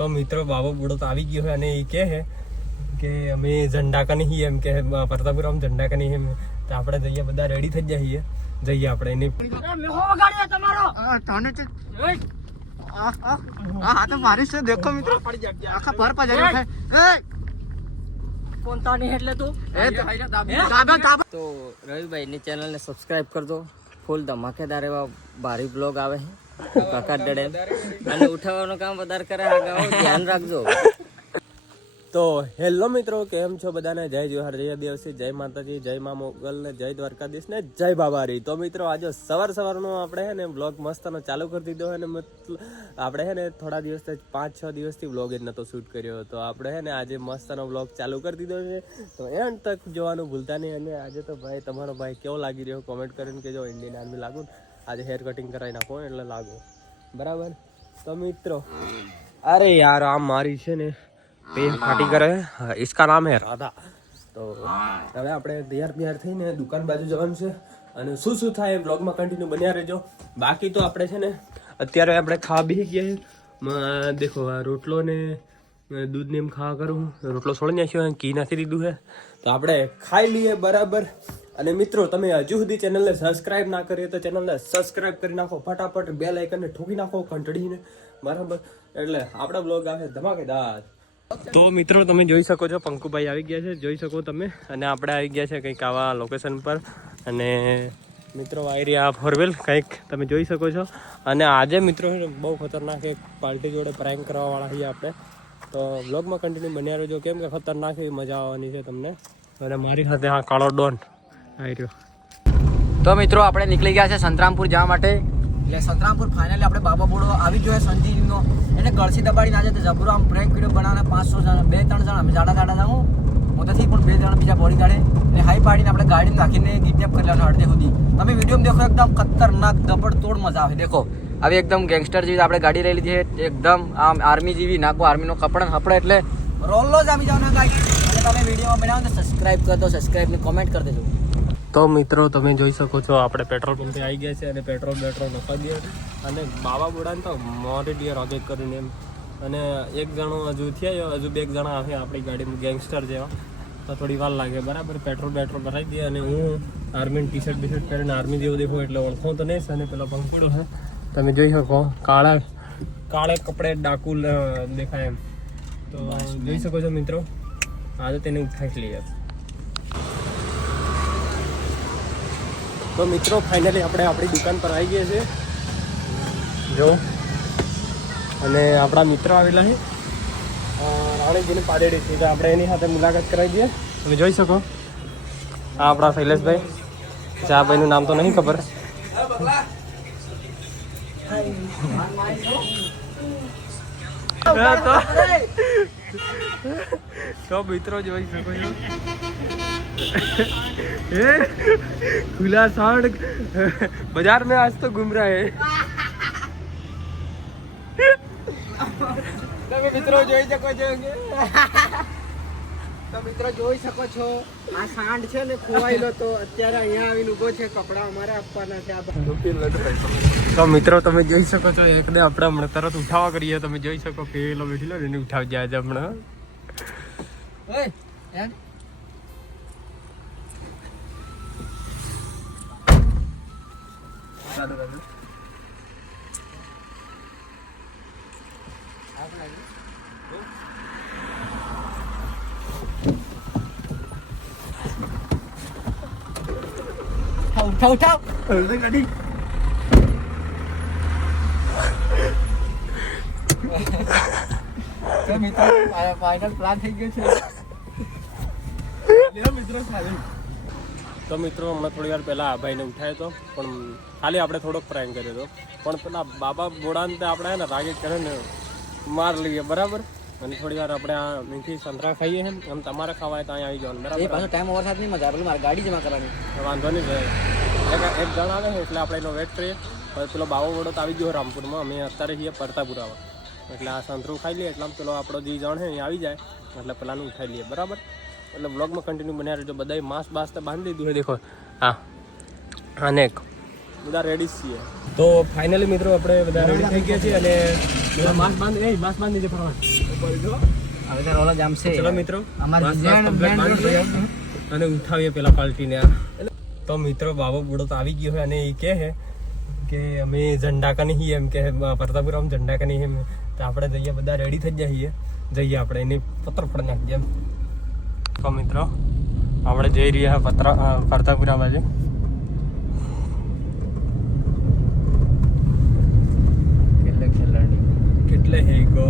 તો મિત્રો બાબો બુડો તો આવી ગયો છે અને એ કહે છે કે અમે ઝંડા કની એમ કે પ્રતાપુરામ ઝંડાકા નહીં એમ. તો આપણે જઈએ બધા રેડી થઈ જઈએ જઈએ આપણે એની. હા તો મારી છે દેખો મિત્રો. આખા પર પર જઈ ઉઠે એટલે તું. એ દાદા દાદા તો રવિભાઈ ની ચેનલ ને સબસ્ક્રાઇબ કરજો. ફૂલ ધમાકેદાર એવા ભારી બ્લોગ આવે છે. કાકા અને ઉઠાવવાનું કામ વધારે કરે, આ ધ્યાન રાખજો. તો હેલો મિત્રો, કેમ છો બધાને? જય જોહાર, જય દેવસી જય માતાજી, જય મા મોગલ ને જય દ્વારકાધીશ ને જય બાબારી તો મિત્રો, આજે સવાર સવારનો આપણે હે ને બ્લોગ મસ્તનો ચાલુ કરી દીધો અને આપણે હે ને થોડા દિવસથી પાંચ છ દિવસથી બ્લોગ જ નહોતો શૂટ કર્યો. તો આપણે હે ને આજે મસ્તનો બ્લોગ ચાલુ કરી દીધો છે. તો એન્ડ તક જોવાનું ભૂલતા નહીં. અને આજે તો ભાઈ, તમારો ભાઈ કેવો લાગી રહ્યો? કોમેન્ટ કરીને કે જો ઇન્ડિયન આર્મી લાગુ આજે હેર કટિંગ કરાવી નાખો એટલે લાગો. બરાબર? તો મિત્રો, અરે યાર, આ મારી છે ને પેન ફાટી કરે ઇસકા નામ હે રાધા. તો હવે આપણે તૈયાર બિયાર થઈને દુકાન બાજુ જવાનું છે અને શું શું થાય એ બ્લોગમાં કન્ટિન્યુ બન્યા રહેજો. બાકી તો આપણે છે ને, અત્યારે આપણે ખા બી ગયા દેખો, આ રોટલો ને દૂધને એમ ખાવા કરું. રોટલો છોડી નાખ્યો ઘી નાખી દીધું છે. તો આપણે ખાઈ લઈએ બરાબર. અને મિત્રો, તમે હજુ સુધી ચેનલને સબસ્ક્રાઇબ ના કરીએ તો ચેનલને સબસ્ક્રાઇબ કરી નાખો. ફટાફટ બે લાઇકનને ઠોકી નાખો કંટડીને બરાબર? એટલે આપણા બ્લોગ આવે ધમાકેદાર. તો મિત્રો, તમે જોઈ શકો છો, પંકુભાઈ આવી ગયા છે. જોઈ શકો તમે. અને આપણે આવી ગયા છે કંઈક આવા લોકેશન પર. અને મિત્રો આવી રહ્યા ફોરવેલ કંઈક તમે જોઈ શકો છો. અને આજે મિત્રો, બહુ ખતરનાક એક પાર્ટી જોડે પ્રેન્ક કરવાવાળા છીએ આપણે. તો બ્લોગમાં કન્ટિન્યુ બન્યા રહેજો. કેમ કે ખતરનાક એવી મજા આવવાની છે તમને. અને મારી સાથે આ કાળો ડોન. આવી રહ્યો. તો મિત્રો આપણે નીકળી ગયા છે સંતરામપુર જવા માટે. એટલે સંતરામપુર ફાઇનલી આપણે બાબા બોડો આવી ગયો સંજીવનો. એને ગળસી દબાડીને આજે તો જબરો આમ પ્રેન્ક વીડિયો બનાવવાના પાંચસો જણા બે ત્રણ જણા. અમે જાડા જાડા જાઉં. હું તો પણ બે ત્રણ બીજા બોડી કાઢે અને હાઈ પાડીને આપણે ગાડી નાખીને કિડનેપ કરી લેવાનું અડધે સુધી. તમે વીડિયો દેખો એકદમ ખતરનાક દબડતોડ મજા આવે. દેખો આવી એકદમ ગેંગસ્ટર જેવી આપણે ગાડી લઈ લીધી છે. એકદમ આમ આર્મી જેવી નાખો આર્મીનો કપડા ને હપડે એટલે. રોલ્લો જ આવી જાવ ને ગાડી અને તમે વિડીયોમાં બનાવો તો સબસ્ક્રાઈબ કરી દો સબસ્ક્રાઇબ ને કોમેન્ટ કરી દેજો. તો મિત્રો તમે જોઈ શકો છો આપણે પેટ્રોલ પંપે આવી ગયા છે અને પેટ્રોલ પેટ્રોલ નખાવી દે અને બાબા બુડાને તો મોરે ડિયર અગે કરીને એમ. અને એક જણો હજુ થયા હજુ બે એક જણા આવે આપણી ગાડીમાં ગેંગસ્ટર જેવા. તો થોડી વાર લાગે બરાબર? પેટ્રોલ પેટ્રોલ ભરાઈ દઈએ અને હું army T shirt B shirt પહેરીને આર્મી જેવું દેખો એટલે ઓળખો તો નહીં અને પેલો પંખુડો છે. તમે જોઈ શકો કાળા કાળે કપડે ડાકુ દેખાય એમ. તો જોઈ શકો છો મિત્રો આજે તેને ઉઠાઈ લઈએ. તો મિત્રો ફાઇનલી આપણે આપણી દુકાન પર આવી ગયા છે જો. અને આપણા મિત્ર આવેલા છે. રાણીજીની પાડેડી છે. તો આપણે એની સાથે મુલાકાત કરાવી દઈએ. તમે જોઈ શકો. આ આપણા શૈલેષભાઈ. ચા ભાઈનું નામ તો નહીં ખબર. તો- મિત્રો જોઈ શકો છો. खुला सड़क बाजार में आज तो घूम रहा है તમે મિત્રો જોઈ શકો છો તો મિત્રો જોઈ શકો છો આ સાંડ છે ને ખોવાયેલો તો અત્યારે અહીંયા આવીને ઊભો છે કપડા અમારે આપવાના છે આ તો મિત્રો તમે જોઈ શકો છો એકને આપણે હમણાં તરત ઉઠાવા કરીએ તમે જોઈ શકો પેલો બેઠેલો ને એને ઉઠાવી જાય તો મિત્રો ફાઇનલ પ્લાન થઈ ગયો છે. તો મિત્રો હમણાં થોડી વાર પહેલા આ ભાઈને ઉઠાયો હતો પણ ખાલી આપણે થોડોક પ્રેન્ક કર્યો હતો પણ પેલા બાબા બોડાને તે આપણે ને રાગે કરે ને માર લઈએ બરાબર? અને થોડી વાર આપણે આ મીઠી સંતરા ખાઈએ આમ તમારે ખાવાય તો અહીંયા આવી જવાનું બરાબર? પાછો ટાઈમ ઓવર સાથે નહીં મજા પેલું મારે ગાડી જમા કરવાની. વાંધો નહીં જાય. એક એક જણ આવે એટલે આપણે એનો વેટ કરીએ. પછી પેલો બાવો વડો તો આવી ગયો રામપુરમાં. અમે અત્યારે છીએ પરતાપુરામાં. એટલે આ સંતરું ખાઈ લઈએ એટલે આમ પેલો આપણો જે જણ છે એ આવી જાય. એટલે પેલાનું ઉઠાઈ લઈએ બરાબર? એટલે બ્લોગમાં કન્ટિન્યુ બન્યા રહેજો. બધાય માસ બાસ તો બાંધી દીધું હોય દેખો. હા. અનેક બધા રેડી છીએ. તો ફાઇનલી મિત્રો આપણે બધા રેડી થઈ ગયા છીએ અને માસ્ક બાંધ એ માસ બાંધી દે ફરવા. હવે તો રોલો જામશે. ચલો મિત્રો. અને ઉઠાવીએ પેલા પાલટીને તો મિત્રો બાબો બુડો તો આવી ગયો છે અને એ કહે છે કે અમે ઝંડા નહીં એમ કે પ્રતાપુરામ ઝંડા નહીં એમ. તો આપણે જઈએ બધા રેડી થઈ જઈએ જઈએ આપણે એની પત્ર ફળ નાખીએ એમ. તો મિત્રો આપણે જઈ રહ્યા પત્ર પ્રતાપુરા બાજુ કેટલે ખેલાડી કેટલે હે ગો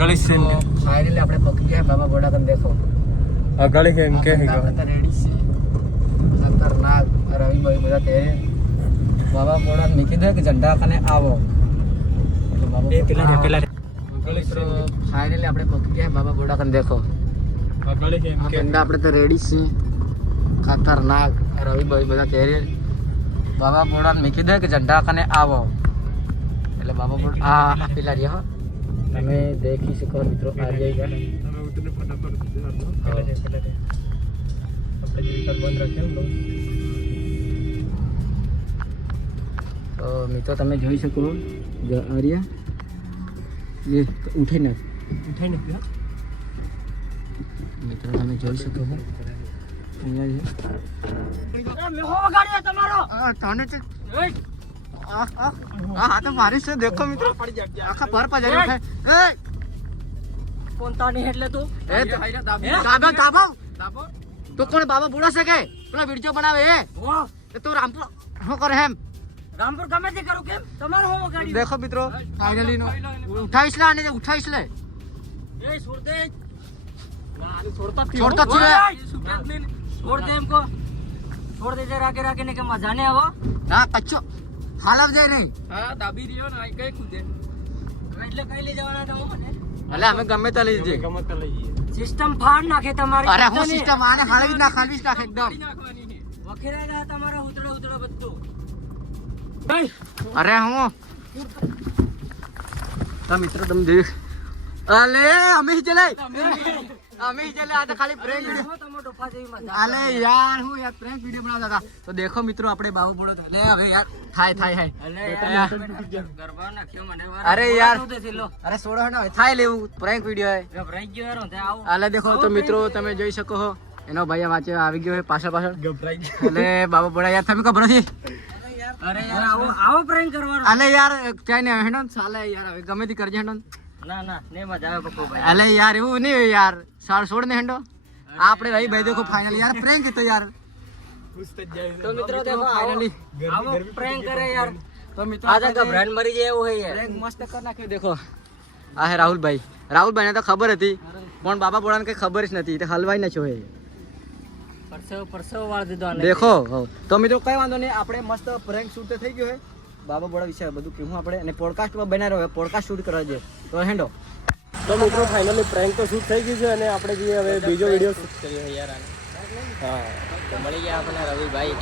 ગળી છે ને ફાઇનલી આપણે પકી ગયા બાબા બોડા તમે દેખો. આ ગળી કેમ કે હે ગો તો રેડી છે. ખતરનાક રવિ ભાઈ બધા તે બાબા બોડા મૂકી દે કે ઝંડા કને આવો. એટલે બાબા એ પેલા પેલા ગળી મિત્રો આપણે પકી ગયા બાબા બોડા કને દેખો. આ ગળી કે. ઝંડા આપણે તો રેડી છે. ખતરનાક રવિ ભાઈ બધા તે બાબા બોડા મૂકી દે કે ઝંડા કને આવો. એટલે બાબા બોડા આ પેલા રહ્યા. તમે દેખી શકો મિત્રો આ જઈ ગયા તમે ઉતરને ફટાફટ પેલા રે, પેલા રે. આપણે જે વિકલ્પ બંધ રાખ્યો ને તો મિત્રો તમે જોઈ શકો જ- આર્યા એ ઉઠી નાખ ઉઠાઈ નાખ્યો મિત્રો તમે જોઈ શકો છો અહીંયા છે. આ તને છે. આ આ આ. હા તો મારી છે દેખો મિત્રો આખા પર પર જઈ છે એ પોતાની એટલે તું એ દાબા દાબા તો કોણ બાબા બોલા છે કે પેલા વિડિયો બનાવે એ એ તો રામપુર શું કરે એમ રામપુર ગમે તે કરું કેમ તમારું હોમ ગાડી દેખો મિત્રો ફાઇનલી નો ઉઠાવીશ લે આને ઉઠાવીશ લે એ છોડ દે છોડતા જ છોડતા જ છે છોડ દે એમકો છોડ દે જરા કે રાખીને કે મજા નહીં આવો ના કચ્ચો હાલવ જાય નહીં. હા દાબી રહ્યો ને આ કઈ કૂદે એટલે કઈ લઈ જવાના તમે મને? એટલે અમે ગમે ત્યાં લઈ જઈએ. ગમે તો લઈ જઈએ. સિસ્ટમ ફાડ નાખે તમારી. અરે હું સિસ્ટમ આને હાલવી ના નાખ હાલવી જ એકદમ વખેરા ગયા તમારો ઉતરો ઉતરો બધું. અરે હું? તો મિત્રો તમે દેખ અલે અમે ચલાય ચલે અમે જ ચલે આ તો ખાલી પ્રેમ. વિડિયો હો તમે ડોફા જેવી મજા અલે યાર હું યાર પ્રેમ વિડિયો બનાવતા હતા. તો દેખો મિત્રો આપણે બાબુ બોલો લે હવે યાર થાય થાય થાય. ગરબા નાખ્યો મને. અરે યાર. બોલાવતો તે લો અરે સોડો ને થાય લેવું પ્રેન્ક વિડિયો હે ગભરાઈ ગયો યાર હું ત્યાં આવું. આલે દેખો તો મિત્રો તમે જોઈ શકો છો એનો ભાઈ વાંચે આવી ગયો પાછળ પાછળ. ગભરાઈ ગયા એટલે બાબુ બોલા યાર તમે ખબર નથી? અરે યાર આવો આવો પ્રેન્ક કરવાનો. અલે યાર ક્યાંય નહીં હેડો ને યાર હવે ગમે તે કરજે હેડો ના. ના ને મજા આવે પપ્પુ ભાઈ. અલે યાર એવું નહીં યાર. સાર છોડ ને હેડો. આપણે ભાઈ ભાઈ દેખો ફાઇનલ યાર પ્રેન્ક તો યાર. તો મિત્રો દેખો ફાઇનલી આવો પ્રેન્ક કરે યાર. તો મિત્રો આજે ગભરાઈને મરી જાય એવું હે યાર. પ્રેન્ક મસ્ત કર નાખ્યો દેખો. આ હે રાહુલભાઈ. રાહુલભાઈને તો ખબર હતી પણ બાબા બોલાને કઈ ખબર જ નથી. તે હલવાઈ નાખ્યો હે પરસેવો પરસેવો વાળ દીધો આને દેખો હો. તો મિત્રો કઈ વાંધો નહીં આપણે મસ્ત પ્રેન્ક શૂટ થઈ ગયો હે. બાબા બોડા વિશે બધું કેવું આપણે અને પોડકાસ્ટમાં બનાવ્યો પોડકાસ્ટ શૂટ કરવા જોઈએ તો હેન્ડો તો મિત્રો ફાઇનલી પ્રેન્ક તો શૂટ થઈ ગયું છે અને આપણે જઈએ હવે બીજો વીડિયો શૂટ કરીએ યાર હા. તો મળી ગયા આપણને રવિભાઈ.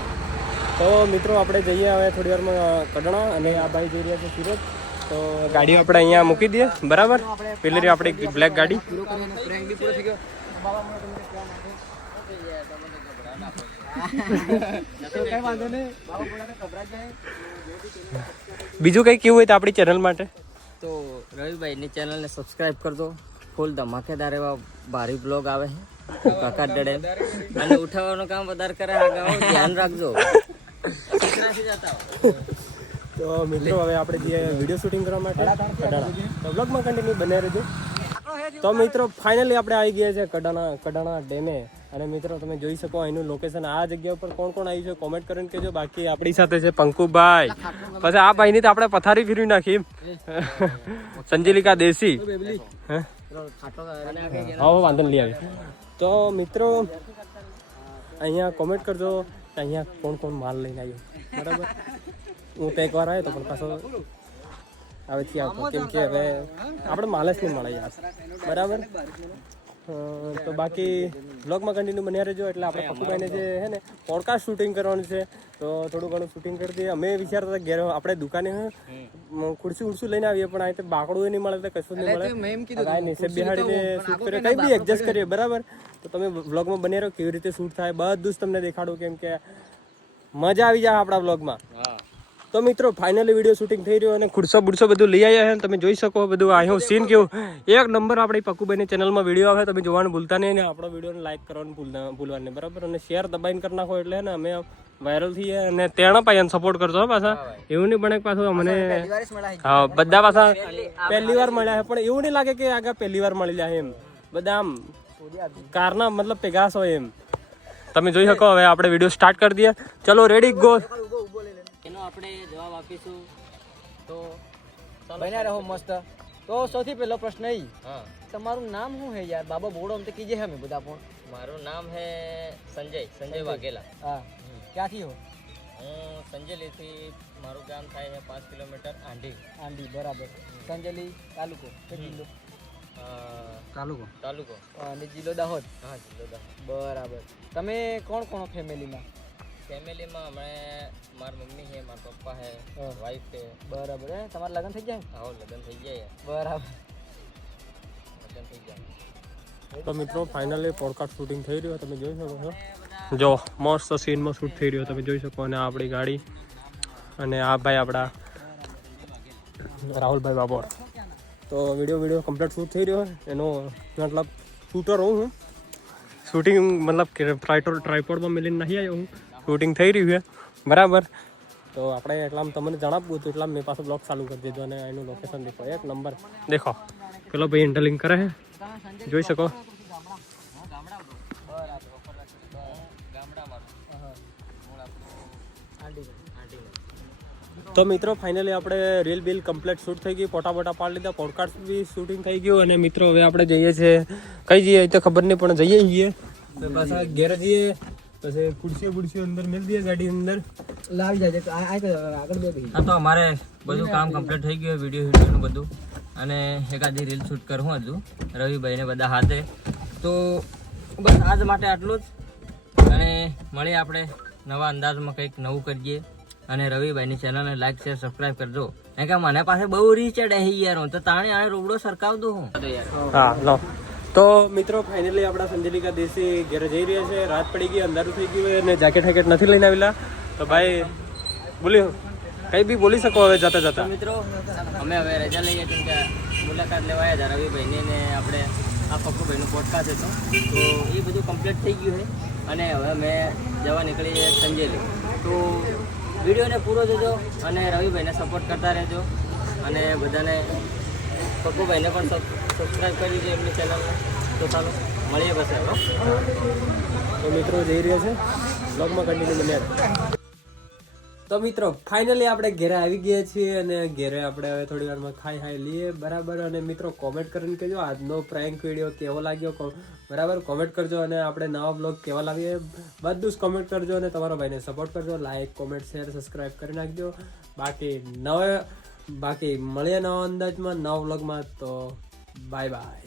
તો મિત્રો આપણે જઈએ હવે થોડી વારમાં કડણા અને આ ભાઈ જઈ રહ્યા છે સુરત. તો ગાડીઓ આપણે અહીંયા મૂકી દઈએ. બરાબર? પેલી રહી આપણી બ્લેક ગાડી. બીજું કંઈ કેવું હોય તો આપણી ચેનલ માટે? તો રવિભાઈની ચેનલને સબસ્ક્રાઇબ કરજો. ફૂલ ધમાકેદાર એવા ભારી બ્લોગ આવે છે. કાકા ડડે. અને ઉઠાવવાનું કામ વધારે કરે આગળ. ધ્યાન રાખજો. તો મિત્રો હવે આપણે જે વીડિયો શૂટિંગ કરવા માટે. તો બ્લોગમાં કન્ટિન્યુ બને રહેજો. તો મિત્રો ફાઇનલી આપણે આવી ગયા છે કડાણા કડાણા ડેમે. અને મિત્રો તમે જોઈ શકો એનું લોકેશન આ જગ્યા ઉપર કોણ કોણ આવી છે કોમેન્ટ કરીને કહેજો. બાકી આપણી સાથે છે પંકુભાઈ. પછી આ ભાઈની તો આપણે પથારી ફેરવી નાખી સંજીલિકા દેશી. હે? વાંધો લઈ આવી. તો મિત્રો અહીંયા કોમેન્ટ કરજો. અહીંયા કોણ કોણ માલ લઈને આવ્યો? બરાબર? હું તો એકવાર આવ્યો તો પણ પાછો હવેથી આવતો કેમ કે હવે આપણે માલસ નહીં મળે યાર. બરાબર? તો બાકી બ્લોગમાં કન્ટિન્યુ બન્યા રહેજો એટલે આપણે પપ્પુભાઈને જે છે ને પોડકાસ્ટ શૂટિંગ કરવાનું છે તો થોડું ઘણું શૂટિંગ કરી દઈએ. અમે વિચારતા હતા ઘેર આપણે દુકાને ખુરશી ઉડશું લઈને આવીએ પણ આ રીતે બાકડું નહીં મળે તો કશું નહીં મળે. નીચે બિહાડીને શૂટ કરીએ. કઈ બી એડજસ્ટ કરીએ બરાબર? તો તમે વ્લોગમાં બની રહો કેવી રીતે શૂટ થાય બધું જ તમને દેખાડું કેમ કે મજા આવી જાય આપણા બ્લોગમાં હા. તો મિત્રો ફાઇનલી વીડિયો શૂટિંગ થઈ રહ્યું અને ખુરશો બુરશો બધું લઈ આવ્યા છે તમે જોઈ શકો બધું. અહીંયા સીન કેવું એક નંબર આપણી પક્કુભાઈની ચેનલમાં વીડિયો આવે તમે જોવાનું ભૂલતા નહીં અને આપણો વિડીયોને લાઇક કરવાનું ભૂલતા ભૂલવાનું નહીં બરાબર? અને શેર દબાઈને કરી નાખો એટલે ને અમે વાયરલ થઈએ અને તેણે પાછા સપોર્ટ કરશો હો પાછા. એવું નહીં પણ એક પાછું અમને. હા બધા પાછા પહેલી વાર મળ્યા પણ એવું નહીં લાગે કે આગળ પહેલી વાર મળી જાય એમ. બધા આમ કારના મતલબ પેગાસ હોય એમ. તમે જોઈ શકો હવે આપણે વીડિયો સ્ટાર્ટ કરી દઈએ. ચલો રેડી ગો આપણે જવાબ આપીશું. તો બન્યા રહો મસ્ત. તો સૌથી પહેલો પ્રશ્ન એ હા. તમારું નામ શું હે યાર? બાબા બોડો અમ તો કીજે હે અમે બધા પણ. મારું નામ હે સંજય સંજય વાઘેલા. હા. ક્યાંથી હો? હું સંજેલીથી મારું ગામ થાય છે પાંચ કિલોમીટર આંડી આંડી બરાબર. સંજેલી તાલુકો જિલ્લો? તાલુકો. તાલુકો. અને જિલ્લો દાહોદ? હા જિલ્લો દાહોદ. બરાબર. તમે કોણ કોણ ફેમિલીમાં ફેમિલીમાં અમે મારી મમ્મી છે મારા પપ્પા છે હા. વાઈફ છે. બરાબર. હે તમારા લગ્ન થઈ જાય હા લગ્ન થઈ જાય બરાબર. લગ્ન થઈ જાય તો મિત્રો ફાઇનલી પોડકાસ્ટ શૂટિંગ થઈ રહ્યું તમે જોઈ શકો છો. જો મસ્ત સીનમાં શૂટ થઈ રહ્યો તમે જોઈ શકો. અને આપણી ગાડી. અને આ ભાઈ આપણા રાહુલભાઈ બાબોર તો વીડિયો વીડિયો કમ્પ્લીટ શૂટ થઈ રહ્યો એનો મતલબ શૂટર હું હું. શૂટિંગ મતલબ કે ટ્રાઇટોર ટ્રાયપોડમાં મિલીને નહીં આવ્યો હું. શૂટિંગ થઈ રહ્યું છે. બરાબર? તો આપણે એટલામાં તમને જણાવવું હતું, એટલા મેં પાછો બ્લોગ ચાલુ કરી દીધો અને એનું લોકેશન દેખો, એક નંબર દેખો. પેલો ભાઈ હેન્ડલિંગ કરે છે. જોઈ શકો? તો મિત્રો ફાઇનલી આપણે રીલ બિલ કમ્પ્લીટ શૂટ થઈ ગઈ. ફોટા બોટા પાડી લીધા. પોડકાસ્ટ બી શૂટિંગ થઈ ગયું અને મિત્રો, હવે આપણે જઈએ છીએ. કઈ જઈએ? તો ખબર નહીં, પણ જઈએ છીએ. પાછા ઘેર જઈએ. પછી ખુરશીઓ બુરશીઓ અંદર મેળ દઈએ ગાડી અંદર લાવી જાય આ આ તો આગળ બે હા તો અમારે બધું કામ કમ્પ્લીટ થઈ ગયું વીડિયો વિડીયોનું બધું. અને એકાદી રીલ શૂટ કરવું હતું રવિભાઈને બધા હાથે. તો બસ આજ માટે આટલું જ. અને મળીએ આપણે નવા અંદાજમાં કંઈક નવું કરીએ. અને રવિભાઈની ચેનલને લાઈક શેર સબસ્ક્રાઈબ કરજો. કારણ કે મને પાસે બહુ રીચ છે યાર હું તો તાણે આ રોબડો સરકાવ દઉં હું. હા લો. તો મિત્રો ફાઇનલી આપણા સંજેલિકા દેશી ઘરે જઈ રહ્યા છે. રાત પડી ગઈ, અંધારું થઈ ગયું અને જાકેટ હેકેટ નથી લઈને આવેલા. તો ભાઈ બોલ્યો કઈ બી બોલી શકો હવે જતા જતા. મિત્રો, અમે હવે રજા લઈએ કેમ કે મુલાકાત લેવા આવ્યા રવિભાઈની ને આપણે આ પપ્પુભાઈનું પોડકાસ્ટ હતો. તો એ બધું કમ્પ્લીટ થઈ ગયું છે. અને હવે અમે જવા નીકળી સંજેલી. તો વિડીયોને પૂરો જોજો અને રવિભાઈને સપોર્ટ કરતા રહેજો. અને બધાને પપ્પુભાઈને પણ સબસ્ક્રાઈબ કરી દીધું એમની ચેનલને તો ચાલો, મળીએ હવે તો મિત્રો જઈ રહ્યા છે. બ્લોગમાં કન્ટિન્યુ બન્યા તો મિત્રો ફાઇનલી આપણે ઘરે આવી ગયા છીએ અને ઘરે આપણે હવે થોડી વારમાં ખાઈ ખાઈ લઈએ. બરાબર, અને મિત્રો કોમેન્ટ કરીને કહેજો, આજનો પ્રેન્ક વીડિયો કેવો લાગ્યો? બરાબર કોમેન્ટ કરજો અને આપણે નવા બ્લોગ કેવા લાવીએ બધું જ કોમેન્ટ કરજો અને તમારા ભાઈને સપોર્ટ કરજો. લાઈક કોમેન્ટ શેર સબસ્ક્રાઈબ કરી નાખજો. બાકી નવા બાકી મળીએ નવા અંદાજમાં નવ વ્લોગમાં તો બાય બાય